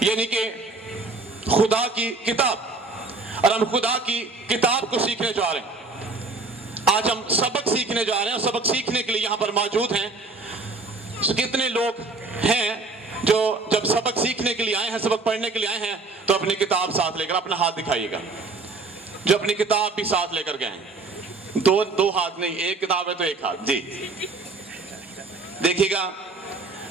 یعنی کہ خدا کی کتاب، اور ہم خدا کی کتاب کو سیکھنے جا رہے ہیں۔ آج ہم سبق سیکھنے جا رہے ہیں، اور سبق سیکھنے کے لیے یہاں پر موجود ہیں۔ کتنے لوگ ہیں جو جب سبق سیکھنے کے لیے آئے ہیں، سبق پڑھنے کے لیے آئے ہیں، تو اپنی کتاب ساتھ لے کر اپنا ہاتھ دکھائیے گا جو اپنی کتاب بھی ساتھ لے کر گئے ہیں؟ دو ہاتھ نہیں، ایک کتاب ہے تو ایک ہاتھ۔ جی دیکھیے گا،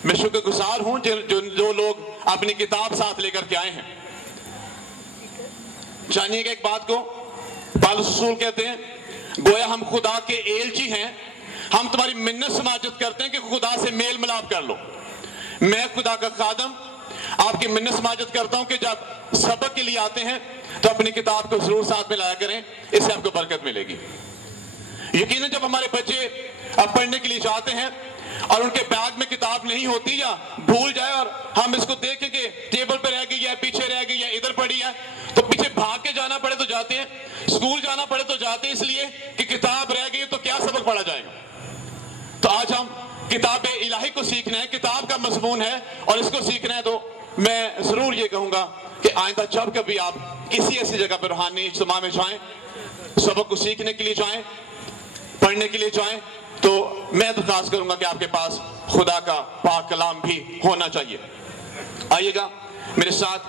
میں شکر گزار ہوں جو لوگ اپنی کتاب ساتھ لے کر کے آئے ہیں۔ جانیے گا ایک بات کو، پالوس رسول کہتے ہیں گویا ہم خدا کے ایلچی ہیں، ہم تمہاری منت سماجت کرتے ہیں کہ خدا سے میل ملاپ کر لو۔ میں خدا کا خادم آپ کی منت سماجت کرتا ہوں کہ جب سبق کے لیے آتے ہیں تو اپنی کتاب کو ضرور ساتھ میں لایا کریں، اس سے آپ کو برکت ملے گی۔ یقیناً جب ہمارے بچے اب پڑھنے کے لیے جاتے ہیں اور ان کے بیگ میں کتاب نہیں ہوتی یا بھول جائے اور ہم اس کو دیکھیں کہ ٹیبل پہ رہ گئی ہے، پیچھے رہ گئی ہے، ادھر پڑی ہے، تو پیچھے بھاگ کے جانا پڑے تو جاتے ہیں، اسکول جانا پڑے تو جاتے ہیں، اس لیے کہ کتاب رہ گئی تو کیا سبق پڑھا جائے گا۔ تو آج ہم کتاب الہی کو سیکھنا ہے، کتاب کا مضمون ہے اور اس کو سیکھنا ہے۔ تو میں ضرور یہ کہوں گا کہ آئندہ جب کبھی آپ کسی ایسی جگہ پہ روحانی اجتماع میں جائیں، سبق کو سیکھنے کے لیے جائیں، پڑھنے کے لیے جائیں، تو میں درخواست کروں گا کہ آپ کے پاس خدا کا پاک کلام بھی ہونا چاہیے۔ آئیے گا میرے ساتھ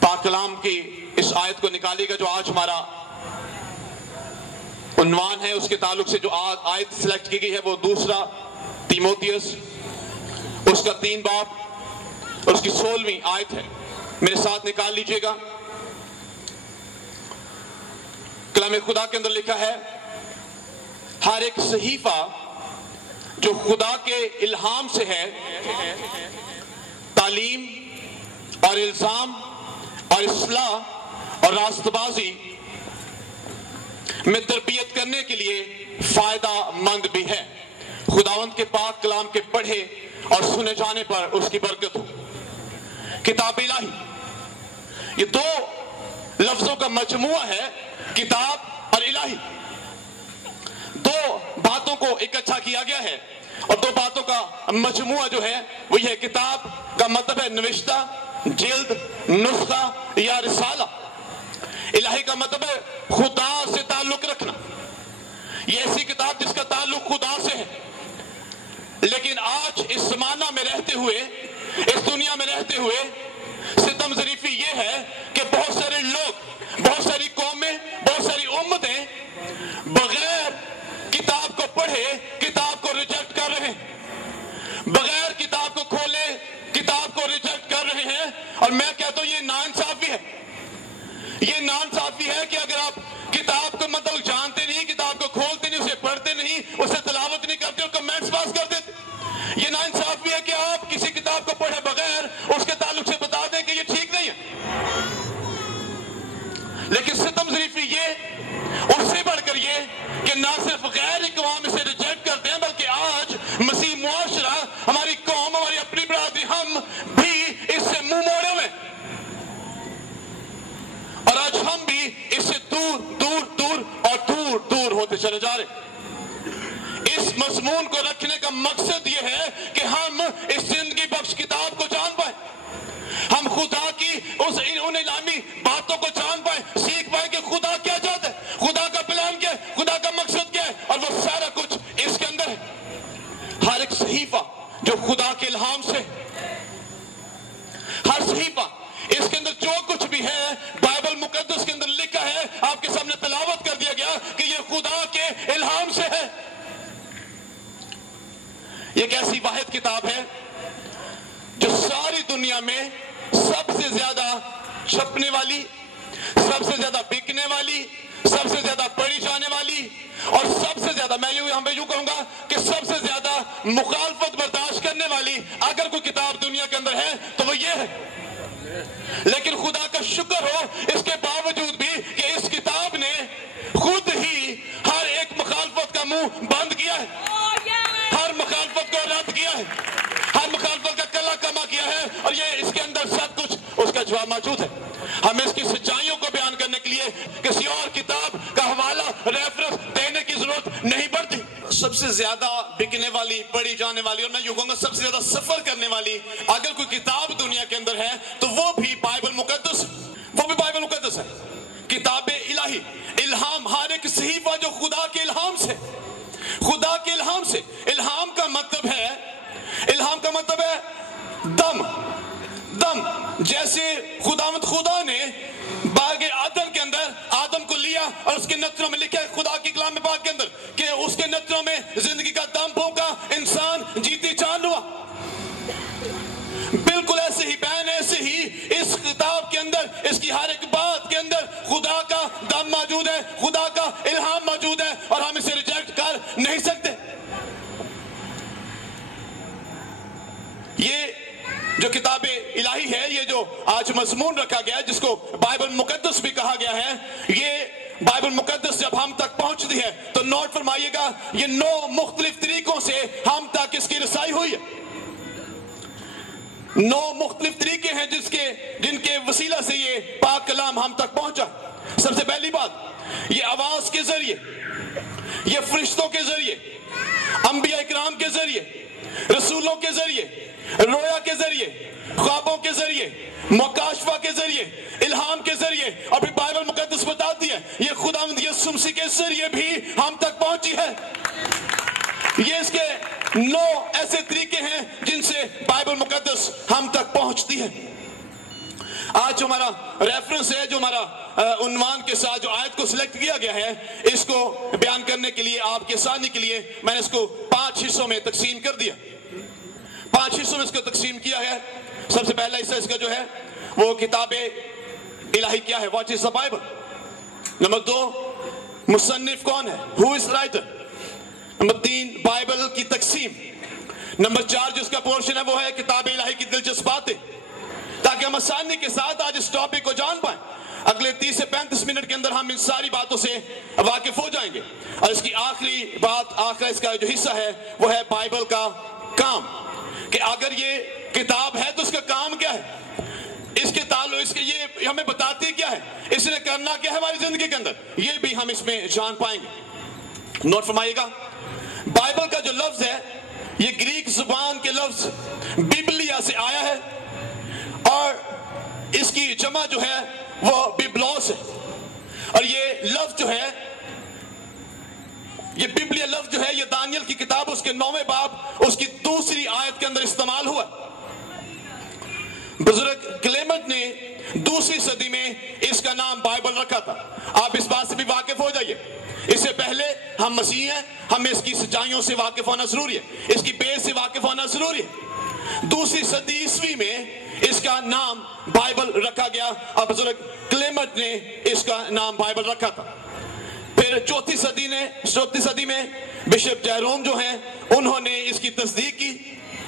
پاک کلام کی اس آیت کو نکالیے گا جو آج ہمارا عنوان ہے۔ اس کے تعلق سے جو آیت سلیکٹ کی گئی ہے وہ دوسرا تیموتھیوس اس کا 3 باب اس کی 16ویں آیت ہے۔ میرے ساتھ نکال لیجئے گا۔ کلام خدا کے اندر لکھا ہے، ہر ایک صحیفہ جو خدا کے الہام سے ہے تعلیم اور الزام اور اصلاح اور راست بازی میں تربیت کرنے کے لیے فائدہ مند بھی ہے۔ خداوند کے پاک کلام کے پڑھے اور سنے جانے پر اس کی برکت ہو۔ کتاب الہی یہ 2 لفظوں کا مجموعہ ہے، کتاب اور الہی۔ 2 باتوں کو اکٹھا کیا گیا ہے اور 2 باتوں کا مجموعہ جو ہے وہ یہ ہے۔ کتاب کا مطلب ہے نوشتہ، جلد، نسخہ یا رسالہ۔ الہی کا مطلب ہے خدا سے تعلق رکھنا، یہ ایسی کتاب جس کا تعلق خدا سے ہے۔ لیکن آج اس زمانہ میں رہتے ہوئے، اس دنیا میں رہتے ہوئے ستم ظریفی یہ ہے کہ بہت سارے لوگ، بہت ساری قومیں، بہت ساری امتیں بغیر کتاب کو پڑھے کتاب کو ریجیکٹ کر رہے ہیں، بغیر کتاب کو کھولے کتاب کو ریجیکٹ کر رہے ہیں۔ اور میں کہتا ہوں یہ ناانصافی ہے، یہ ناانصافی ہے کہ اگر آپ کتاب کو مطلب جانتے نہیں، کتاب کو کھولتے نہیں، اسے پڑھتے نہیں، اسے تلاوت نہیں کرتے اور کمنٹس پاس کر دیتے، یہ ناانصافی ہے کہ آپ کسی کتاب کو پڑھے بغیر اس کے تعلق سے بتا دیں کہ یہ ٹھیک نہیں ہے۔ لیکن ستم ظریفی یہ، اور سے بڑھ کر یہ کہ نہ صرف غیر اقوام اسے ریجیکٹ کرتے ہیں بلکہ آج مسیح معاشرہ، ہماری قوم، ہماری اپنی برادری، ہم بھی اس سے منہ موڑے ہوئے، اور آج ہم بھی اس سے دور دور دور اور دور دور ہوتے چلے جا رہے۔ اس مضمون کو رکھنے کا مقصد یہ ہے کہ ہم اس زندگی بخش کتاب کو جان پائیں، ہم خدا کی ان الہامی باتوں کو جان پائیں، سیکھ پائیں کہ خدا کیا چاہتا ہے، خدا کا پلان کیا ہے، خدا کا مقصد کیا ہے، اور وہ سارا کچھ اس کے اندر ہے۔ ہر ایک صحیفہ جو خدا کے الہام سے، ہر صحیفہ اس کے اندر جو کچھ بھی ہے بائبل مقدس کے اندر لکھا ہے، آپ کے سامنے تلاوت کر دیا گیا کہ یہ خدا کے الہام سے ہے۔ یہ ایک ایسی واحد کتاب ہے جو ساری دنیا میں سب سے زیادہ چھپنے والی، سب سے زیادہ بکنے والی، سب سے زیادہ پڑھی جانے والی، اور سب سے زیادہ میں یوں کہوں گا کہ سب سے زیادہ مخالفت برداشت کرنے والی اگر کوئی کتاب دنیا کے اندر ہے تو وہ یہ ہے۔ لیکن خدا کا شکر ہو اس کے باوجود بھی کہ اس کتاب نے خود ہی ہر ایک مخالفت کا منہ بند کیا ہے، ہر مخالفت کو رد کیا ہے، ہر مخالفت کا کلا کما کیا ہے، اور یہ اس کے اندر سب کچھ اس کا جواب موجود ہے۔ ہمیں اس کی سچائیوں کو بیان کرنے کے لیے کسی اور کتاب کا حوالہ ریفرنس دینے کی ضرورت نہیں پڑتی۔ سب سے زیادہ بکنے والی، پڑھی جانے والی، اور میں یوں کہوں گا سب سے زیادہ سفر کرنے والی اگر کوئی کتاب دنیا کے اندر ہے تو وہ بھی بائبل مقدس ہے. کتاب الہی الہام، ہر ایک صحیفہ جو خدا کے الہام سے الہام کا مطلب ہے دم. جیسے خدا نے باغ عدن کے اندر آدم کو لیا اور اس کے نتنوں میں لکھا ہے خدا کی کلام پاک کے اندر کہ اس کے نتنوں میں زندگی کا دم پھونکا، انسان جیتی چاند ہوا. بالکل ایسے ہی اس کتاب کے اندر، اس کی ہر ایک بات کے اندر خدا کا دم موجود ہے، خدا کا الہام موجود ہے، اور ہم اسے ریجیکٹ کر نہیں سکتے. یہ جو کتاب الہی ہے، یہ جو آج مضمون رکھا گیا ہے جس کو بائبل مقدس بھی کہا گیا ہے، یہ بائبل مقدس جب ہم تک پہنچتی ہے تو نوٹ فرمائیے گا یہ 9 مختلف طریقوں سے ہم تک اس کی رسائی ہوئی ہے. 9 مختلف طریقے ہیں جن کے وسیلہ سے یہ پاک کلام ہم تک پہنچا. سب سے پہلی بات، یہ آواز کے ذریعے، یہ فرشتوں کے ذریعے، انبیاء اکرام کے ذریعے، رسولوں کے ذریعے، رویا کے ذریعے، خوابوں کے ذریعے، مکاشفہ کے ذریعے، الہام کے ذریعے، اور پھر بائبل مقدس بتاتی ہے یہ خداوند یسوع مسیح کے ذریعے بھی ہم تک پہنچی ہے. یہ اس کے 9 ایسے طریقے ہیں جن سے بائبل مقدس ہم تک پہنچتی ہے. آج جو ہمارا ریفرنس ہے، جو ہمارا عنوان کے ساتھ جو آیت کو سلیکٹ کیا گیا ہے، اس کو بیان کرنے کے لیے، آپ کے آسانی کے لیے میں نے اس کو 5 حصوں میں تقسیم کر دیا. 5 حصوں میں اس کو تقسیم کیا ہے. سب سے پہلا حصہ اس کا جو ہے وہ کتاب الہی کیا ہے، what is the Bible. Number 2، مصنف کون ہے، ہو از رائٹر. نمبر 3، بائبل کی تقسیم. نمبر 4 جو اس کا پورشن ہے وہ ہے کتاب الہی کی دلچسپ باتیں، تاکہ ہم آسانی کے ساتھ آج اس ٹاپک کو جان پائیں. اگلے 30 سے 35 منٹ کے اندر ہم ان ساری باتوں سے واقف ہو جائیں گے. اور اس کی آخری بات، اس کا جو حصہ ہے وہ ہے بائبل کا کام، کہ اگر یہ کتاب ہے تو اس کا کام کیا ہے، اس کے تعلق یہ ہمیں بتاتی کیا ہے، اس نے کرنا کیا ہے ہماری زندگی کے اندر، یہ بھی ہم اس میں جان پائیں گے. نوٹ فرمائیے گا، بائبل کا جو لفظ ہے یہ گریک زبان کے لفظ بیبلیا سے آیا ہے، اور اس کی جمع جو ہے وہ بیبلوس ہے. اور یہ لفظ جو ہے، یہ بیبلیا لفظ جو ہے، یہ دانیل کی کتاب اس کے 9ویں باب اس کی 2 آیت کے اندر استعمال ہوا. بزرگ کلیمنٹ نے 2 صدی میں اس کا نام بائبل رکھا تھا. آپ اس بات سے بھی واقف ہو جائیے، اس سے پہلے ہم مسیح ہیں، ہمیں اس کی سچائیوں سے واقف ہونا ضروری ہے، اس کی بیس سے واقف ہونا ضروری ہے. 2 صدی عیسوی میں اس کا نام بائبل رکھا گیا، اور بزرگ کلیمنٹ نے اس کا نام بائبل رکھا تھا. پھر 4 صدی میں بشپ جیروم جو ہیں انہوں نے اس کی تصدیق کی،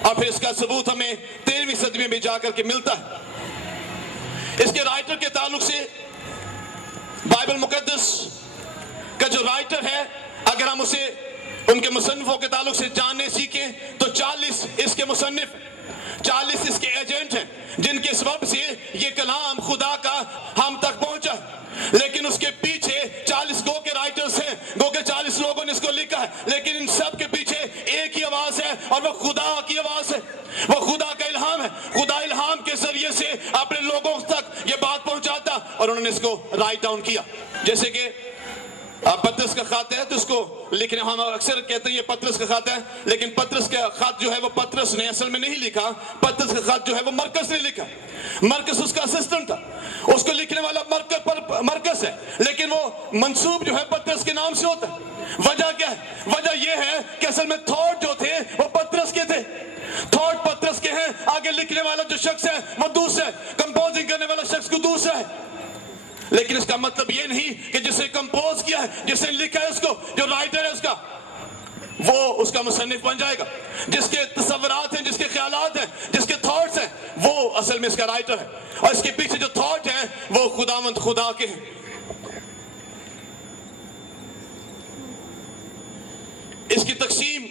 اور پھر اس کا ثبوت ہمیں 13ویں صدی میں بھی جا کر کے ملتا ہے. اس کے رائٹر کے تعلق سے، بائبل مقدس کا جو رائٹر ہے، اگر ہم اسے ان کے مصنفوں کے تعلق سے جاننے سیکھیں تو 40 اس کے مصنف، 40 اس کے ایجنٹ ہیں جن کے سبب سے یہ کلام خدا کا ہم تک پہنچا. لیکن اس کے پیچھے 40 گو کے رائٹرز ہیں، گو کے 40 لوگوں نے اس کو لکھا ہے، لیکن ان سب کے پیچھے ایک ہی آواز ہے، اور وہ خدا کی آواز ہے، وہ خدا کا الہام ہے. خدا الہام کے ذریعے سے اپنے لوگوں تک یہ بات پہنچاتا، اور انہوں نے اس کو رائٹ ڈاؤن کیا. جیسے کہ پطرس کا خط ہے تو اس کو لکھنے، ہم اکثر کہتے ہیں یہ پطرس کا خط ہے، لیکن پطرس کا خط جو ہے وہ پطرس نے اصل میں نہیں لکھا. پطرس کا خط جو ہے وہ مرکز نے لکھا. مرکز اس کا اسسٹنٹ تھا، اس کو لکھنے والا مرکز ہے، لیکن وہ منسوب جو ہے پطرس کے نام سے ہوتا ہے. وجہ کیا ہے؟ وجہ یہ ہے کہ اصل میں تھاٹ جو تھے وہ پطرس کے تھے، تھاٹ پطرس کے ہیں، آگے لکھنے والا جو شخص ہے وہ دوسرا ہے، کمپوزنگ کرنے والا شخص کو دوسرا ہے. لیکن اس کا مطلب یہ نہیں کہ جس نے کمپوز کیا ہے، جس نے لکھا ہے، اس کو جو رائٹر ہے اس کا، وہ اس کا مصنف بن جائے گا. جس کے تصورات ہیں، جس کے خیالات ہیں، جس کے تھاٹس ہیں، وہ اصل میں اس کا رائٹر ہے. اور اس کے پیچھے جو تھاٹ ہیں وہ خداوند خدا کے ہیں. اس کی تقسیم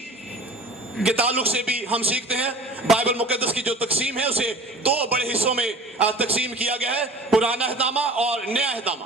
کے تعلق سے بھی ہم سیکھتے ہیں. بائبل مقدس کی جو تقسیم ہے اسے 2 بڑے حصوں میں تقسیم کیا گیا ہے، پرانا عہد نامہ اور نیا عہد نامہ.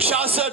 66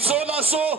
1600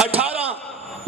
18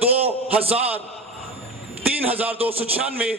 3296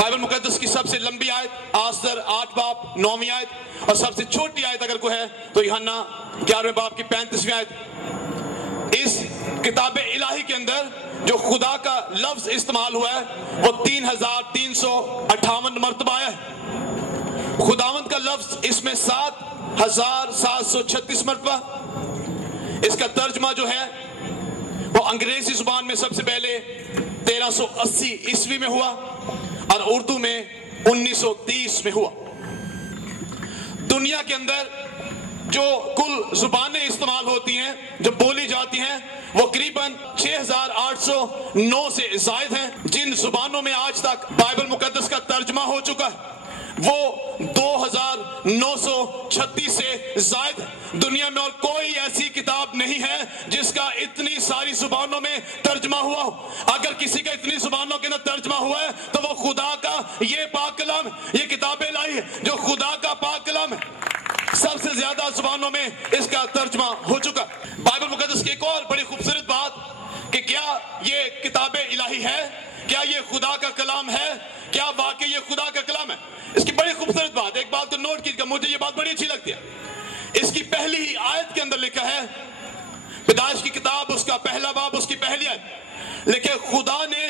بائبل مقدس کی سب سے لمبی آیت آسر 8 باب 9ویں آیت، اور سب سے چھوٹی آیت اگر کوئی ہے تو یوحنا 11ویں باب کی 35ویں آیت۔ اس کتاب الہی کے اندر جو خدا کا لفظ استعمال ہوا ہے وہ 3358 مرتبہ آیا ہے۔ خداوند کا لفظ اس میں 7736 مرتبہ۔ اس کا ترجمہ جو ہے وہ انگریزی زبان میں سب سے پہلے 1380 عیسوی میں ہوا اور اردو میں 1930 میں ہوا۔ دنیا کے اندر جو کل زبانیں استعمال ہوتی ہیں، جو بولی جاتی ہیں، وہ قریباً 6809 سے زائد ہیں۔ جن زبانوں میں آج تک بائبل مقدس کا ترجمہ ہو چکا ہے وہ 2936 سے زائد ہے۔ دنیا میں اور کوئی ایسی کتاب نہیں ہے جس کا اتنی ساری زبانوں میں ترجمہ ہوا ہو۔ اگر کسی کا اتنی زبانوں کے اندر ترجمہ ہوا ہے تو وہ خدا کا یہ پاک کلام ہے، یہ کتاب الہی ہے جو خدا کا پاک کلام ہے۔ سب سے زیادہ زبانوں میں اس کا ترجمہ ہو چکا۔ بائبل مقدس کی ایک اور بڑی خوبصورت بات کہ کیا یہ کتاب الہی ہے، کیا یہ خدا کا کلام ہے، کیا واقعی یہ خدا کا کلام ہے؟ اس کی بڑی خوبصورت بات، ایک بات کو نوٹ کیجیے، مجھے یہ بات بڑی اچھی لگتی ہے۔ اس کی پہلی ہی آیت کے اندر لکھا ہے، پیدائش کی کتاب اس کا پہلا باب اس کی پہلی آیت، لکھے خدا نے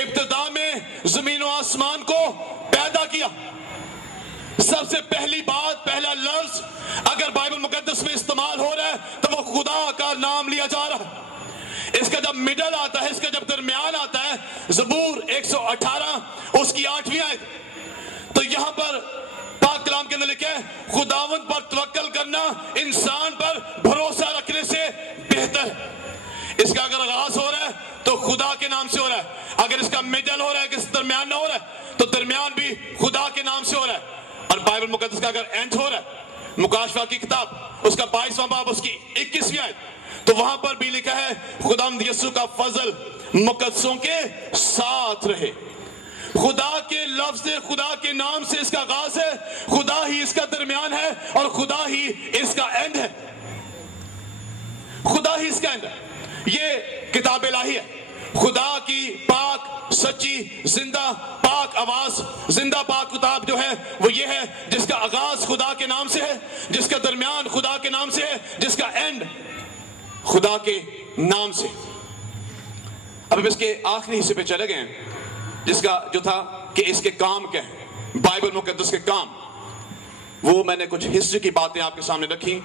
ابتدا میں زمین و آسمان کو پیدا کیا۔ سب سے پہلی بات، پہلا لفظ اگر بائبل مقدس میں استعمال ہو رہا ہے تو وہ خدا کا نام لیا جا رہا ہے۔ اس کا جب مڈل آتا ہے، اس کا جب درمیان آتا ہے، زبور 118 اس کی 8ویں آیت، تو یہاں پر پاک کلام کے اندر لکھا ہے خداوند پر توکل کرنا انسان پر بھروسہ رکھنے سے بہتر ہے۔ اس کا اگر آغاز ہو رہا ہے تو خدا کے نام سے ہو رہا ہے، اگر اس کا مڈل ہو رہا ہے، کس درمیان نہ ہو رہا ہے تو درمیان بھی خدا کے نام سے ہو رہا ہے۔ اور بائبل مقدس کا اگر اینڈ ہو رہا ہے، مکاشفہ کی کتاب اس کا 22واں باب اس کی 21ویں آیت، تو وہاں پر بھی لکھا ہے خداوند یسوع کا فضل مقدسوں کے ساتھ رہے۔ خدا کے لفظ سے، خدا کے نام سے اس کا آغاز ہے، خدا ہی اس کا درمیان ہے اور خدا ہی اس کا اینڈ ہے۔ خدا ہی اس کا اینڈ ہے۔ یہ کتاب الہی ہے، خدا کی پاک سچی زندہ پاک آواز، زندہ پاک کتاب جو ہے وہ یہ ہے جس کا آغاز خدا کے نام سے ہے، جس کا درمیان خدا کے نام سے ہے، جس کا اینڈ خدا کے نام سے۔ اب اس کے آخری حصے پہ چلے گئے، جس کا جو تھا کہ اس کے کام کیا ہیں، بائبل مقدس کے کام۔ وہ میں نے کچھ ہسٹری کی باتیں آپ کے سامنے رکھی،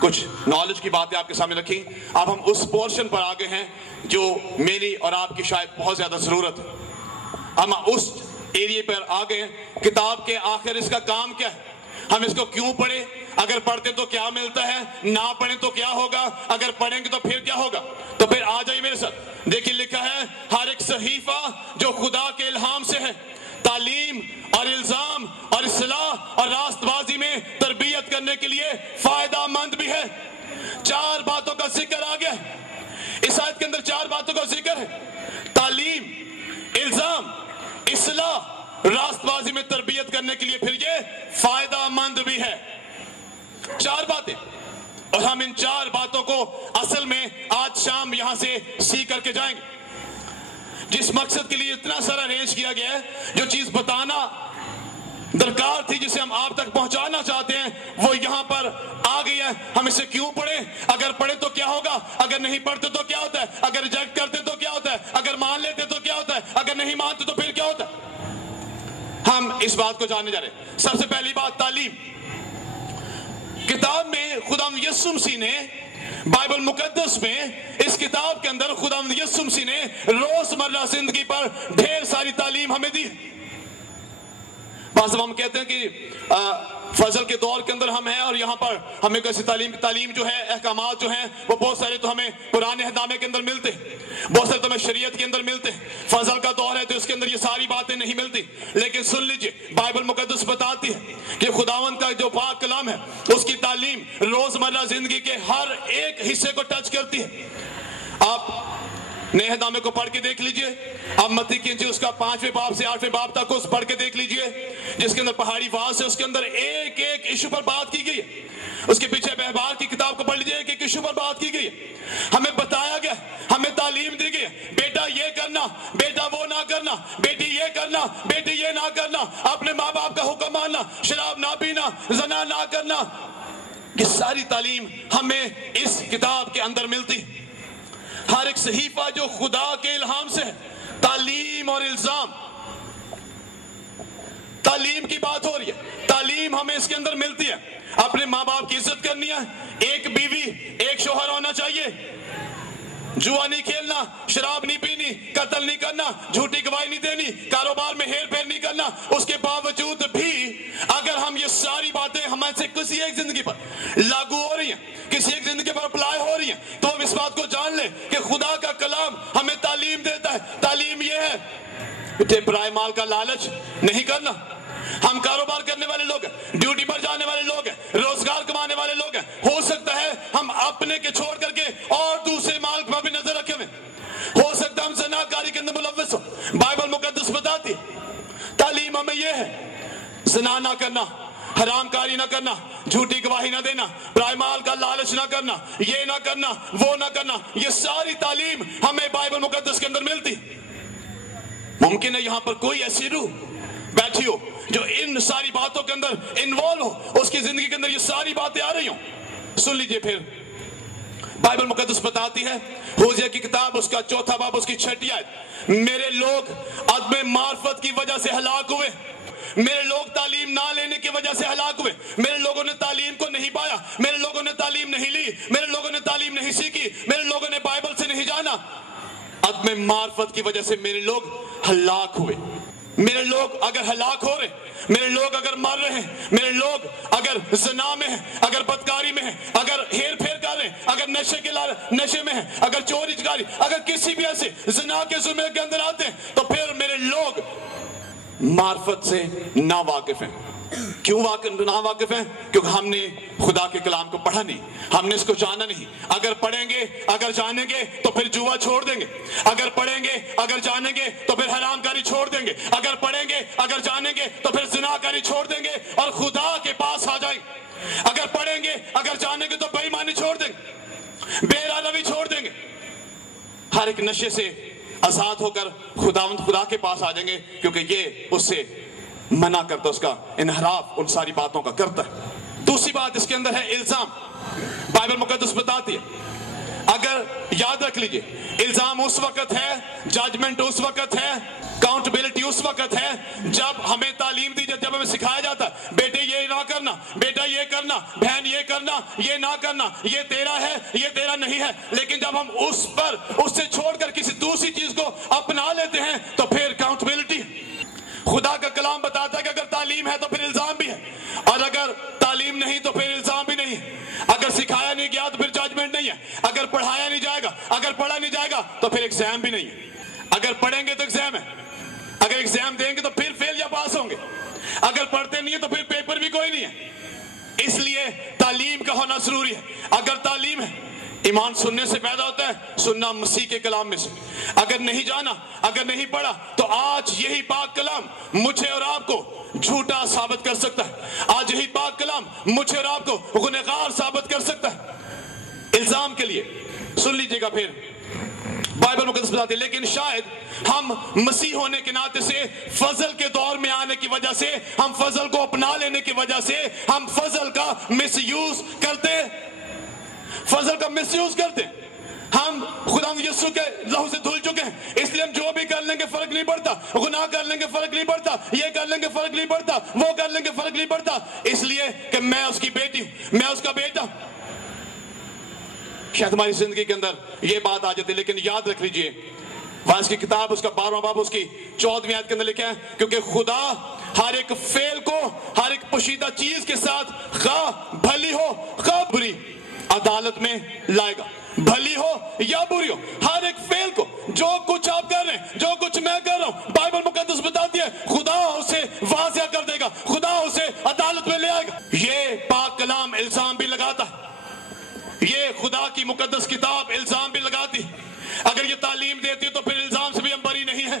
کچھ نالج کی باتیں آپ کے سامنے رکھی۔ اب ہم اس پورشن پر آگے ہیں جو میری اور آپ کی شاید بہت زیادہ ضرورت ہے۔ ہم اس ایریے پر آگے ہیں، کتاب کے آخر اس کا کام کیا ہے، ہم اس کو کیوں پڑھیں، اگر پڑھتے تو کیا ملتا ہے، نہ پڑھیں تو کیا ہوگا، اگر پڑھیں گے تو پھر کیا ہوگا۔ تو پھر آ جائیے میرے ساتھ، دیکھیے لکھا ہے ہر ایک صحیفہ جو خدا کے الہام سے ہے تعلیم اور الزام اور اصلاح اور راست بازی میں تربیت کرنے کے لیے فائدہ مند بھی ہے۔ 4 باتوں کا ذکر آ گیا ہے اس آیت کے اندر، 4 باتوں کا ذکر ہے، تعلیم، الزام، اصلاح، راست بازی میں تربیت کرنے کے لیے، پھر یہ فائدہ مند بھی ہے۔ 4 باتیں، اور ہم ان 4 باتوں کو اصل میں آج شام یہاں سے سیکھ کر کے جائیں گے۔ جس مقصد کے لیے اتنا سارا ارینج کیا گیا ہے، جو چیز بتانا درکار تھی، جسے ہم آپ تک پہنچانا چاہتے ہیں، وہ یہاں پر آ گئی ہے۔ ہم اسے کیوں پڑھیں، اگر پڑھیں تو کیا ہوگا، اگر نہیں پڑھتے تو کیا ہوتا ہے، اگر ریجیکٹ کرتے تو کیا ہوتا ہے، اگر مان لیتے تو کیا ہوتا ہے، اگر نہیں مانتے تو پھر کیا ہوتا ہے۔ ہم اس بات کو جاننے جا رہے ہیں۔ سب سے پہلی بات تعلیم۔ کتاب میں خداوند یسوع مسیح نے، بائبل مقدس میں اس کتاب کے اندر خداوند یسوع مسیح نے روزمرہ زندگی پر ڈھیر ساری تعلیم ہمیں دی۔ بعض ہم کہتے ہیں کہ فضل کے دور کے اندر ہم ہیں اور یہاں پر ہمیں کیسی تعلیم جو ہے، احکامات جو ہیں وہ بہت سارے تو ہمیں پرانے اہدامے کے اندر ملتے ہیں، بہت سارے تو ہمیں شریعت کے اندر ملتے ہیں۔ فضل کا دور ہے تو اس کے اندر یہ ساری باتیں نہیں ملتی، لیکن سن لیجئے بائبل مقدس بتاتی ہے کہ خداوند کا جو پاک کلام ہے اس کی تعلیم روزمرہ زندگی کے ہر ایک حصے کو ٹچ کرتی ہے۔ آپ نئے اہدامے کو پڑھ کے دیکھ لیجئے، اب متی کی انجیل اس کا 5ویں باب سے 8ویں باب تک اس پڑھ کے دیکھ لیجئے، جس کے اندر پہاڑی واز ہے، اس کے اندر ایک ایک ایشو پر بات کی گئی ہے۔ اس کے پیچھے بہبال کی کتاب کو پڑھ لیجئے کہ ایشو پر بات کی گئی ہے. ہمیں بتایا گیا, ہمیں تعلیم دی گئی ہے, بیٹا یہ کرنا, بیٹا وہ نہ کرنا, بیٹی یہ کرنا, بیٹی یہ نہ کرنا, اپنے ماں باپ کا حکم ماننا, شراب نہ پینا, زنا نہ کرنا. یہ ساری تعلیم ہمیں اس کتاب کے اندر ملتی. ہر ایک صحیفہ جو خدا کے الہام سے ہے, تعلیم اور الزام, تعلیم کی بات ہو رہی ہے, تعلیم ہمیں اس کے اندر ملتی ہے. اپنے ماں باپ کی عزت کرنی ہے, ایک بیوی ایک شوہر ہونا چاہیے, جوا نہیں کھیلنا, شراب نہیں پینی, قتل نہیں کرنا, جھوٹی گواہی نہیں دینی, کاروبار میں ہیر پھیر نہیں کرنا. اس کے باوجود بھی اگر ہم یہ ساری باتیں ہمارے سے کسی ایک زندگی پر لاگو ہو رہی ہیں, کسی ایک زندگی پر اپلائی ہو رہی ہیں, تو ہم اس بات کو جان لیں کہ خدا کا کلام ہمیں تعلیم دیتا ہے. تعلیم یہ ہے, برائے مال کا لالچ نہیں کرنا. ہم کاروبار کرنے والے لوگ ہیں, ڈیوٹی پر جانے والے لوگ ہیں, روزگار کمانے والے لوگ ہیں. ہو سکتا ہے ہم اپنے کے چھوڑ کر کے اور دوسرے مال پر بھی نظر رکھے ہوئے, ہو سکتا ہے ہم زناکاری کے اندر ملوث ہو. بائبل مقدس بتاتی ہے تعلیم ہمیں یہ ہے, زنا نہ کرنا, حرام کاری نہ کرنا, جھوٹی گواہی نہ دینا, برائے مال کا لالچ نہ کرنا, یہ نہ کرنا, وہ نہ کرنا. یہ ساری تعلیم ہمیں بائبل مقدس کے اندر ملتی. ممکن ہے یہاں پر کوئی ایسی روح بیٹھی ہو جو ان ساری باتوں کے اندر انوالو ہو, اس کی زندگی کے اندر یہ ساری باتیں آ رہی ہوں. سن لیجئے پھر بائبل مقدس بتاتی ہے, ہوزیہ کی کتاب اس کا 4 باب اس کی 6 آیت, میرے لوگ عدم معرفت کی وجہ سے ہلاک ہوئے, میرے لوگ تعلیم نہ لینے کی وجہ سے ہلاک ہوئے. میرے لوگوں نے تعلیم کو نہیں پایا, میرے لوگوں نے تعلیم نہیں لی, میرے لوگوں نے تعلیم نہیں سیکھی, میرے لوگوں نے بائبل سے نہیں جانا. عدم معرفت کی وجہ سے میرے لوگ ہلاک ہوئے. میرے لوگ اگر ہلاک ہو رہے, میرے لوگ اگر مر رہے ہیں, میرے لوگ اگر زنا میں ہیں, اگر بدکاری میں ہیں, اگر ہیر پھیر کر رہے ہیں, اگر نشے میں ہیں, اگر چوری چکاری, اگر کسی بھی ایسے زنا کے زمرے کے اندر آتے ہیں, تو پھر میرے لوگ معرفت سے نا واقف ہیں. کیوں نا واقف ہیں؟ کیونکہ ہم نے خدا کے کلام کو پڑھا نہیں, ہم نے اس کو جانا نہیں. اگر پڑھیں گے, اگر جانیں گے تو پھر جوا چھوڑ دیں گے, اگر پڑھیں گے, اگر جانیں گے تو پھر حرام کاری چھوڑ دیں گے, اگر پڑھیں گے, اگر جانیں گے تو پھر زنا کاری چھوڑ دیں گے اور خدا کے پاس آ جائیں گے. اگر پڑھیں گے, اگر جانیں گے تو بے ایمانی چھوڑ دیں گے, بے روی چھوڑ دیں گے, ہر ایک نشے سے آزاد ہو کر خدا کے پاس آ جائیں گے, کیونکہ یہ اس سے منع کرتا, اس کا انحراف ان ساری باتوں کا کرتا ہے. دوسری بات اس کے اندر ہے الزام. بائبل مقدس بتاتی ہے, اگر یاد رکھ لیجئے, الزام اس وقت ہے, ججمنٹ اس وقت ہے, اکاؤنٹیبلٹی اس وقت ہے جب ہمیں تعلیم دی جاتی, جب ہمیں سکھایا جاتا ہے بیٹے یہ نہ کرنا, بیٹا یہ کرنا, بہن یہ کرنا, یہ نہ کرنا, یہ تیرا ہے, یہ تیرا نہیں ہے. لیکن جب ہم اس سے چھوڑ کر کسی دوسری چیز کو اپنا لیتے ہیں تو پھر اکاؤنٹیبلٹی. خدا کا کلام بتاتا ہے کہ اگر تعلیم ہے تو پھر الزام بھی ہے, اور اگر تعلیم نہیں تو پھر الزام بھی نہیں ہے. اگر سکھایا نہیں گیا تو پھر ججمنٹ نہیں ہے, اگر پڑھایا نہیں جائے گا, اگر پڑھا نہیں جائے گا تو پھر ایگزام بھی نہیں ہے. اگر پڑھیں گے تو ایگزام ہے, اگر ایگزام دیں گے تو پھر فیل یا پاس ہوں گے, اگر پڑھتے نہیں ہیں تو پھر پیپر بھی کوئی نہیں ہے. اس لیے تعلیم کا ہونا ضروری ہے. اگر تعلیم ہے, ایمان سننے سے پیدا ہوتا ہے, سننا مسیح کے کلام میں سے. اگر نہیں جانا, اگر نہیں پڑھا, تو آج یہی پاک کلام مجھے اور آپ کو جھوٹا ثابت کر سکتا ہے. آج یہی پاک کلام مجھے اور آپ کو گنہگار ثابت کر سکتا ہے. الزام کے لیے سن لیجئے گا پھر بائبل مقدس بتاتی ہے, لیکن شاید ہم مسیح ہونے کے ناطے سے, فضل کے دور میں آنے کی وجہ سے, ہم فضل کو اپنا لینے کی وجہ سے ہم فضل کا مس یوز کرتے, فضل کا مس یوز کرتے. ہم خدا یسوع کے لہو سے دھل چکے ہیں, اس لیے ہم جو بھی کر لیں گے فرق نہیں پڑتا, گناہ کر لیں گے فرق نہیں پڑتا, یہ کر لیں گے فرق نہیں پڑتا, وہ کر لیں گے فرق نہیں پڑتا, اس لیے کہ میں اس کی بیٹی ہوں, میں اس کا بیٹا. شاید ہماری زندگی کے اندر یہ بات آ جاتی ہے, لیکن یاد رکھ لیجئے, واعظ کی کتاب اس کا 12واں باب اس کی 14ویں آیت کے اندر لکھا ہے, کیونکہ خدا ہر ایک فعل کو ہر ایک پوشیدہ چیز کے ساتھ خواہ بھلی ہو خواہ بری عدالت میں لائے گا. بھلی ہو یا بری ہو, ہر ایک فعل کو, جو کچھ آپ کر رہے ہیں, جو کچھ میں کر رہا ہوں, بائبل مقدس بتاتی ہے خدا اسے واضح کر دے گا, خدا اسے عدالت میں لے آئے گا. یہ پاک کلام الزام بھی لگاتا ہے, یہ خدا کی مقدس کتاب الزام بھی لگاتی. اگر یہ تعلیم دیتی تو پھر الزام سے بھی ہم بری نہیں ہیں.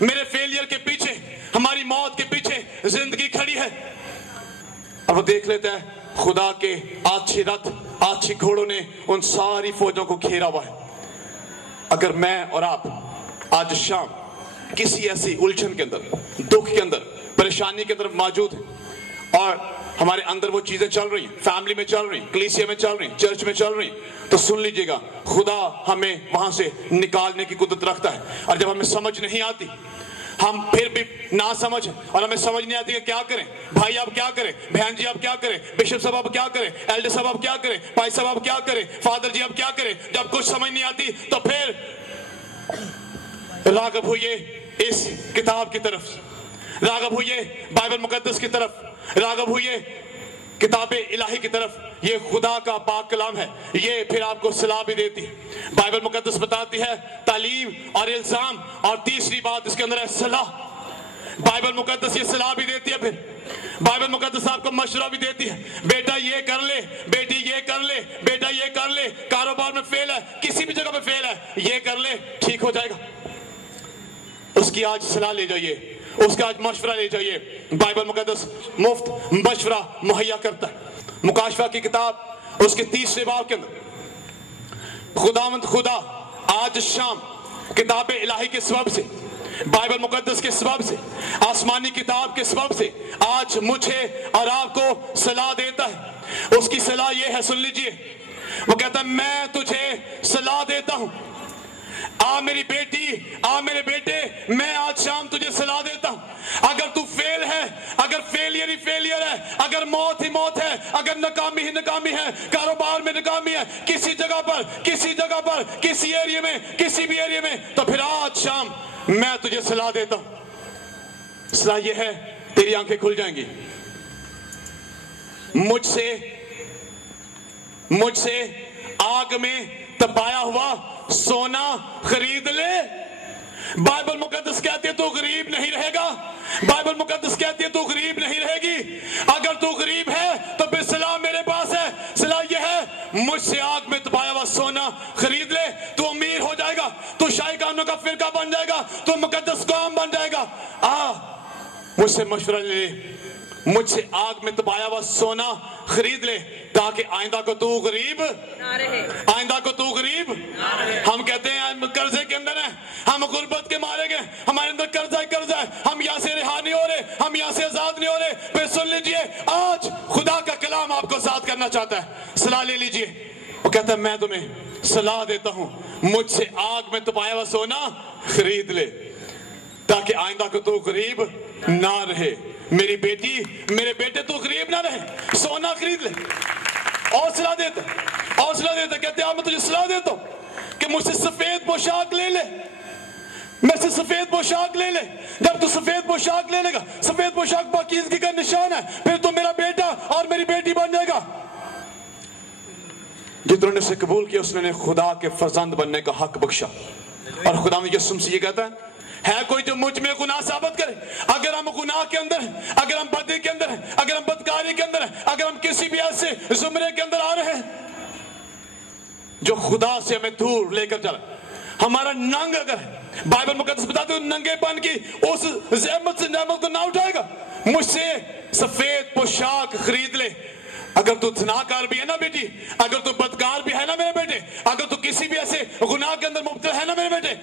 میرے فیلئر کے پیچھے, ہماری موت کے پیچھے زندگی کھڑی ہے. اور وہ دیکھ لیتا ہے خدا کے آچھی رتھ, آچھی گھوڑوں نے ان ساری فوجوں کو گھیرا ہوا ہے. اگر میں اور آپ آج شام کسی ایسی الجھن کے اندر, دکھ کے اندر, پریشانی کے اندر موجود ہیں اور ہمارے اندر وہ چیزیں چل رہی ہیں, فیملی میں چل رہی ہیں, کلیسیا میں چل رہی ہیں, چرچ میں چل رہی ہیں, تو سن لیجئے گا خدا ہمیں وہاں سے نکالنے کی قدرت رکھتا ہے. اور جب ہمیں سمجھ نہیں آتی, ہم پھر بھی نہ سمجھ, اور ہمیں سمجھ نہیں آتی کہ کیا کریں, بھائی آپ کیا کریں, بہن جی آپ کیا کریں, بشپ صاحب آپ کیا کریں, ایلڈر صاحب آپ کیا کریں, بھائی صاحب آپ کیا کریں, فادر جی آپ کیا کریں, جب کچھ سمجھ نہیں آتی تو پھر راغب ہوئیے اس کتاب کی طرف, راغب ہوئیے بائبل مقدس کی طرف, راغب ہوئیے کتاب الہی کی طرف. یہ خدا کا پاک کلام ہے, یہ پھر آپ کو صلاح بھی دیتی ہے. بائبل مقدس بتاتی ہے تعلیم اور الزام, اور تیسری بات اس کے اندر ہے صلاح. بائبل مقدس یہ صلاح بھی دیتی ہے, پھر بائبل مقدس آپ کو مشورہ بھی دیتی ہے, بیٹا یہ کر لے, بیٹی یہ کر لے, بیٹا یہ کر لے, کاروبار میں فیل ہے, کسی بھی جگہ پہ فیل ہے, یہ کر لے, ٹھیک ہو جائے گا. اس کی آج صلاح لے جائیے, اس کا آج مشورہ لے جائیے. بائبل مقدس مفت مشورہ مہیا کرتا ہے. مکاشفہ کی کتاب اس کے 30 باب کے اندر خداوند خدا آج شام کتاب الہی کے سبب سے, بائبل مقدس کے سبب سے, آسمانی کتاب کے سبب سے آج مجھے اور آپ کو صلاح دیتا ہے. اس کی صلاح یہ ہے, سن لیجئے, وہ کہتا ہے میں تجھے صلاح دیتا ہوں. آ میری بیٹی, آ میرے بیٹے, میں آج شام تجھے صلاح دیتا ہوں. اگر تو فیل ہے, اگر فیلئر ہی فیلئر ہے, اگر موت ہی موت ہے, اگر ناکامی ہی ناکامی ہے, کاروبار میں ناکامی ہے, کسی جگہ پر, کسی ایریا میں, کسی بھی ایریا میں, تو پھر آج شام میں تجھے صلاح دیتا ہوں. صلاح یہ ہے تیری آنکھیں کھل جائیں گی. مجھ سے آگ میں تپایا ہوا سونا خرید لے. بائبل مقدس کہتی ہے تو غریب نہیں رہے گا. بائبل مقدس کہتی ہے تو غریب نہیں رہے گی. اگر تو غریب ہے تو پھر صلاح میرے پاس ہے. صلاح یہ ہے مجھ سے آگ میں تپایا ہوا سونا خرید لے, تو امیر ہو جائے گا, تو شاہی قانون کا فرقہ بن جائے گا, تو مقدس قوم بن جائے گا. مجھ سے مشورہ لے لے, مجھ سے آگ میں تپایا ہوا سونا خرید لے, تاکہ آئندہ کو تو غریب نہ رہے. آئندہ کو تو غریب نہ رہے. ہم کہتے ہیں ہم قرضے کے اندر ہیں, ہم غربت کے مارے گئے, ہمارے اندر قرضہ ہے, ہم یہاں سے رہا نہیں ہو رہے, ہم یہاں سے آزاد نہیں ہو رہے. پھر سن لیجئے, آج خدا کا کلام آپ کو آزاد کرنا چاہتا ہے. صلاح لے لیجئے. وہ کہتا ہے میں تمہیں صلاح دیتا ہوں, مجھ سے آگ میں تپایا ہوا سونا خرید لے, تاکہ آئندہ کو تو غریب نہ رہے. میری بیٹی, میرے بیٹے, تو غریب نہ رہے, سونا خرید لے. اور صلاح دیتا, اور صلاح دیتا, کہتے ہیں میں تجھے صلاح دیتا ہوں کہ مجھ سے سفید پوشاک لے لے, میں سے سفید پوشاک لے لے. جب تو سفید پوشاک لے لے گا, سفید پوشاک پاکیزگی کا نشان ہے, پھر تو میرا بیٹا اور میری بیٹی بن جائے گا. جتنوں نے اسے قبول کیا اس نے خدا کے فرزند بننے کا حق بخشا. اور خدا میں یسوع سے یہ کہتا ہے کوئی جو مجھ میں گناہ ثابت کرے. اگر ہم گناہ کے اندر ہیں, اگر ہم بدی کے اندر ہیں, اگر ہم بدکاری کے اندر ہیں, اگر ہم کسی بھی ایسے زمرے کے اندر آ رہے ہیں جو خدا سے ہمیں دور لے کر چلا, ہمارا ننگ اگر ہے, بائبل مقدس بتاتے ہیں ننگے پن کی اس زحمت سے نعمت کو نہ اٹھائے گا. مجھ سے سفید پوشاک خرید لے. اگر تو زناکار بھی ہے نا بیٹی, اگر تو بدکار بھی ہے نا میرے بیٹے, اگر تو کسی بھی ایسے گناہ کے اندر مبتلا ہے نا میرے بیٹے,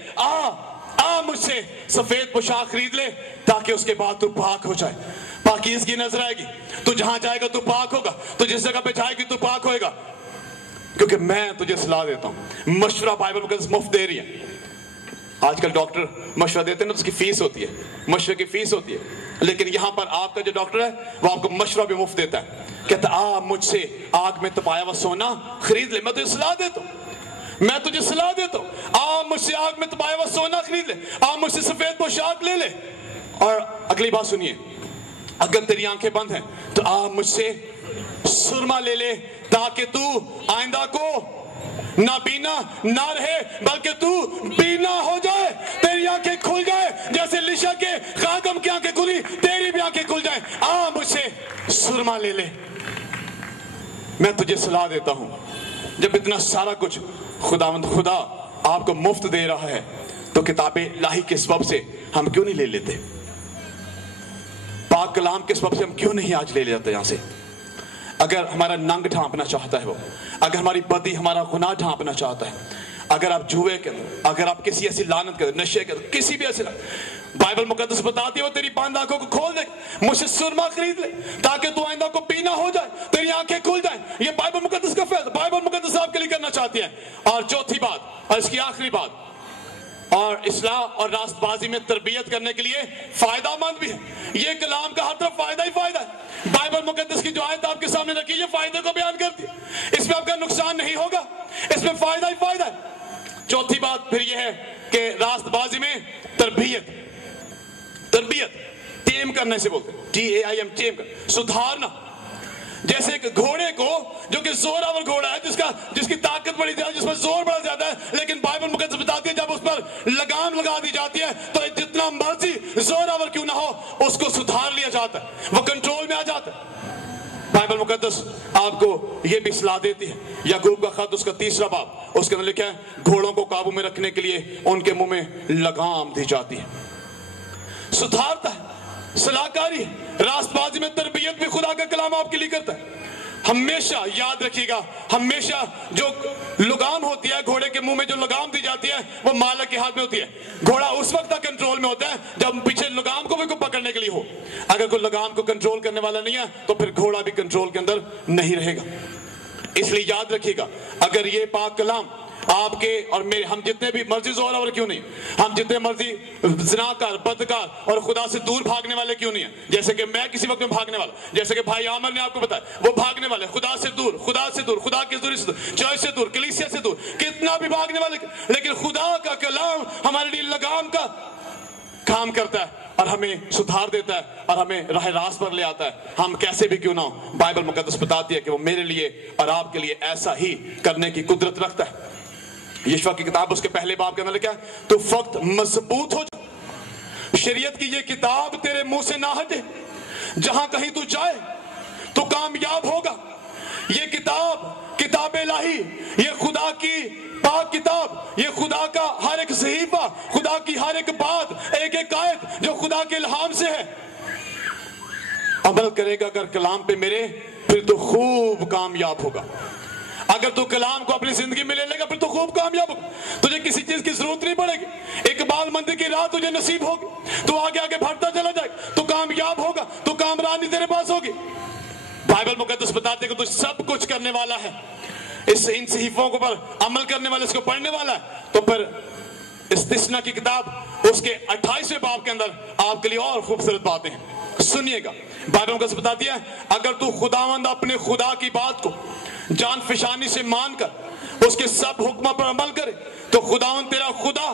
مجھ سے سفید پوشاک خرید لے, تاکہ اس کے بعد تو پاک ہو جائے. پاکیزگی نظر آئے گی, تو جہاں جائے گا تو پاک ہوگا, تو جس جگہ پہ جائے گی تو پاک ہوئے گا. کیونکہ میں تجھے صلاح دیتا ہوں. مشورہ بائبل مقدس مفت دے رہی ہے. آج کل ڈاکٹر مشورہ دیتے ہیں نا, اس کی فیس ہوتی ہے, مشورے کی فیس ہوتی ہے, لیکن یہاں پر آپ کا جو ڈاکٹر ہے وہ آپ کو مشورہ بھی مفت دیتا ہے. کہتا مجھ سے آگ میں تپایا ہوا سونا خرید لے, میں تجھے صلاح دیتا ہوں, میں تجھے صلاح دیتا ہوں. مجھ سے آگ میں تپایا ہوا سونا خرید لے, مجھ سے سفید پوشاک لے لے. اور اگلی بات سنیے, اگر تیری آنکھیں بند ہیں تو مجھ سے سرما لے لے, تاکہ تو آئندہ کو نہ بینا نہ رہے, بلکہ تو بینا ہو جائے, تیری آنکھیں کھل جائے. جیسے لیشا کے خادم کی آنکھیں کھلی, تیری بھی آنکھیں کھل جائیں. مجھ سے سرما لے لے, میں تجھے صلاح دیتا ہوں. جب اتنا سارا کچھ خدا آپ کو مفت دے رہا ہے, تو کتاب الہی کے سبب سے ہم کیوں نہیں لے لیتے؟ پاک کلام کے سبب سے ہم کیوں نہیں آج لے لیتے یہاں سے؟ اگر ہمارا ننگ ڈھانپنا چاہتا ہے وہ، اگر ہماری بدی ہمارا گناہ ڈھانپنا چاہتا ہے، اگر آپ جوئے کے اندر، اگر آپ کسی ایسی لعنت کے اندر، نشے کے اندر، کسی بھی ایسی لعنت، بائبل مقدس بتاتی ہے وہ تیری بند آنکھوں کو کھول دے، مجھ سے سرما خرید لے تاکہ تو آئندہ کو پینا ہو جائے، تیری آنکھیں کھل جائیں۔ یہ بائبل مقدس کا فیض، بائبل مقدس آپ کے لیے کرنا چاہتی ہے۔ اور چوتھی بات، اور اس کی آخری بات، اور اصلاح اور راست بازی میں تربیت کرنے کے لیے فائدہ مند بھی ہے۔ یہ کلام کا ہر طرف فائدہ ہی فائدہ ہے۔ بائبل مقدس کی جو آیت آپ کے سامنے رکھی یہ فائدے کو بیان کرتی ہے، اس میں آپ کا نقصان نہیں ہوگا، اس میں فائدہ ہی فائدہ ہے۔ چوتھی بات پھر یہ ہے کہ راست بازی میں تربیت ٹیم کرنے سے بولتے ہیں، TAIM، ٹیم کرنا، سدھارنا۔ جیسے ایک گھوڑے کو جو کہ زور آور گھوڑا ہے، جس کی طاقت بڑی زیادہ، جس پر زور بڑا زیادہ ہے، لیکن بائبل مقدس بتاتی ہے جب اس پر لگام لگا دی جاتی ہے تو جتنا مرضی زور آور کیوں نہ ہو اس کو سدھار لیا جاتا ہے، وہ کنٹرول میں آ جاتا ہے۔ بائبل مقدس آپ کو یہ بھی صلاح دیتی ہے، یعقوب کا خط اس کا 3 باب، اس کے اندر لکھا ہے گھوڑوں کو قابو میں رکھنے کے لیے ان کے منہ میں لگام دی جاتی ہے۔ سدھارتا ہے، صلاح کاری ہے، راست بازی میں تربیت بھی خدا کا کلام آپ کے لیے کرتا ہے۔ ہمیشہ یاد رکھیے گا، ہمیشہ جو لگام ہوتی ہے، گھوڑے کے منہ میں جو لگام دی جاتی ہے وہ مالک کے ہاتھ میں ہوتی ہے۔ گھوڑا اس وقت تک کنٹرول میں ہوتا ہے جب پیچھے لگام کو بھی کوئی پکڑنے کے لیے ہو۔ اگر کوئی لگام کو کنٹرول کرنے والا نہیں ہے تو پھر گھوڑا بھی کنٹرول کے اندر نہیں رہے گا۔ اس لیے یاد رکھیے گا، اگر یہ پاک کلام آپ کے اور میرے، ہم جتنے بھی مرضی زور آور کیوں نہیں، ہم جتنے مرضی زناکار، بدکار اور خدا سے دور بھاگنے والے کیوں نہیں ہیں، جیسے کہ میں کسی وقت میں بھاگنے والا، جیسے کہ بھائی عامر نے آپ کو بتایا وہ بھاگنے والے، خدا سے دور، خدا کی حضوری سے دور، چرچ سے دور، کلیسیا سے دور، کتنا بھی بھاگنے والے، لیکن خدا کا کلام ہمارے لیے لگام کا کام کرتا ہے اور ہمیں سدھار دیتا ہے اور ہمیں راہ راست پر لے آتا ہے۔ ہم کیسے بھی کیوں نہ ہو، بائبل مقدس بتاتی ہے کہ وہ میرے لیے اور آپ کے لیے ایسا ہی کرنے کی قدرت رکھتا ہے۔ یشوع کی کتاب اس کے پہلے باب کے اندر لکھا ہے تو فقط مضبوط ہو جا، شریعت کی یہ کتاب تیرے منہ سے نہ ہٹے، جہاں کہیں تو جائے تو کامیاب ہوگا۔ یہ کتاب الہی، یہ خدا کی پاک کتاب، یہ خدا کا ہر ایک صحیفہ، خدا کی ہر ایک بات، ایک ایک آیت جو خدا کے الہام سے ہے، عمل کرے گا اگر کلام پہ میرے، پھر تو خوب کامیاب ہوگا۔ اگر تو کلام کو اپنی زندگی میں لے لے گا پھر تو خوب کامیاب ہوگا، تجھے کسی چیز کی ضرورت نہیں پڑے گی، اقبال مندی کی راہ تجھے نصیب ہوگی، تو آگے آگے بڑھتا چلا جائے گا، تو کامیاب ہوگا، تو کامرانی تیرے پاس ہوگی۔ بائبل مقدس بتاتے کہ تو سب کچھ کرنے والا ہے، ان صحیفوں کو پر عمل کرنے والا، اس کو پڑھنے والا ہے۔ تو پھر استثنا کی کتاب اس کے 28ویں باب کے اندر آپ کے لیے اور خوبصورت باتیں ہیں، سنیے گا۔ بائبل مقدس بتاتی ہے اگر تو خداوند اپنے خدا کی بات کو جان فشانی سے مان کر اس کے سب حکموں پر عمل کرے تو خداوند تیرا خدا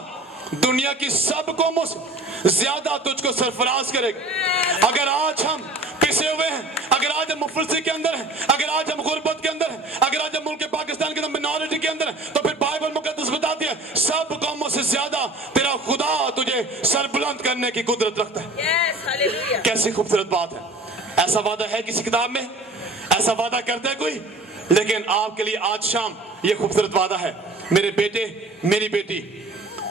دنیا کی سب قوموں سے زیادہ تجھ کو سرفراز کرے گا۔ اگر آج ہم پسے ہوئے ہیں، اگر آج ہم مفلسی کے اندر ہیں، اگر آج ہم غربت کے اندر ہیں، اگر آج ہم ملک پاکستان کے اندر منارٹی کے اندر ہیں، تو پھر بائبل مقدس بتاتی ہے سب قوموں سے زیادہ تیرا خدا تجھے سربلند کرنے کی قدرت رکھتا ہے۔ کیسی خوبصورت بات ہے! ایسا وعدہ ہے کسی کتاب میں؟ ایسا وعدہ کرتا ہے کوئی؟ لیکن آپ کے لیے آج شام یہ خوبصورت وعدہ ہے، میرے بیٹے، میری بیٹی،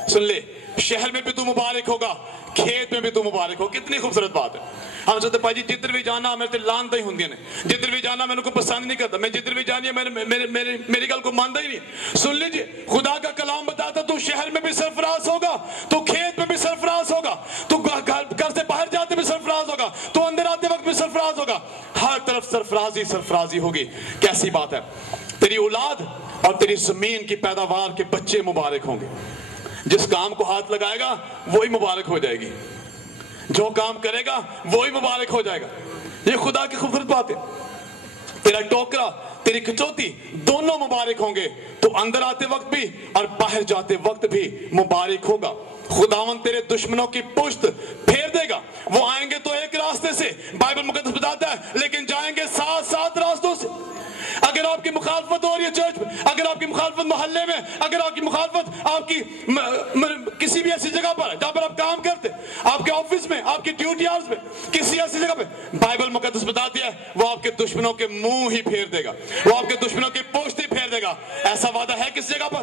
سن لے، شہر میں بھی تو مبارک ہوگا، کھیت میں بھی تو مبارک ہو۔ کتنی خوبصورت بات ہے۔ ہم سوچتے بھائی جی جدھر بھی جانا میرے تے لانتا ہی ہوندی نے، جدھر بھی جانا میں کو پسند نہیں کرتا، میں جدھر بھی جانی میری گل کو مانتا ہی نہیں۔ سن لیجئے، خدا کا کلام بتاتا تو شہر میں بھی سرفراز ہوگا، تو کھیت میں بھی سرفراز ہوگا، تو گھر سے باہر جاتے بھی سرفراز ہوگا، تو اندر آتے وقت بھی سرفراز ہوگا، ہر طرف سرفرازی ہوگی۔ کیسی بات ہے! تیری اولاد اور تیری زمین کی پیداوار کے بچے مبارک ہوں گے۔ جس کام کو ہاتھ لگائے گا وہی مبارک ہو جائے گی، جو کام کرے گا وہی مبارک ہو جائے گا۔ یہ خدا کی خوبصورت بات ہے۔ تیرا ٹوکرا، تیری کچوتی دونوں مبارک ہوں گے، تو اندر آتے وقت بھی اور باہر جاتے وقت بھی مبارک ہوگا۔ خداوند تیرے دشمنوں کی پشت پھیر دے گا، وہ آئیں گے تو ایک راستے سے، بائبل مقدس بتاتا ہے، لیکن جائیں گے 7 راستوں سے۔ اگر آپ کی مخالفت ہو رہی ہے چرچ میں، اگر آپ کی مخالفت محلے میں، اگر آپ کی مخالفت آپ کی کسی بھی ایسی جگہ پر ہے جہاں پر آپ کام کرتے، آپ کے آفس میں، آپ کی ڈیوٹی آورز میں، کسی ایسی جگہ پہ، بائبل مقدس بتاتی ہے وہ آپ کے دشمنوں کے منہ ہی پھیر دے گا، وہ آپ کے دشمنوں کی پشت ہی پھیر دے گا۔ ایسا وعدہ ہے کس جگہ پر؟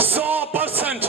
100%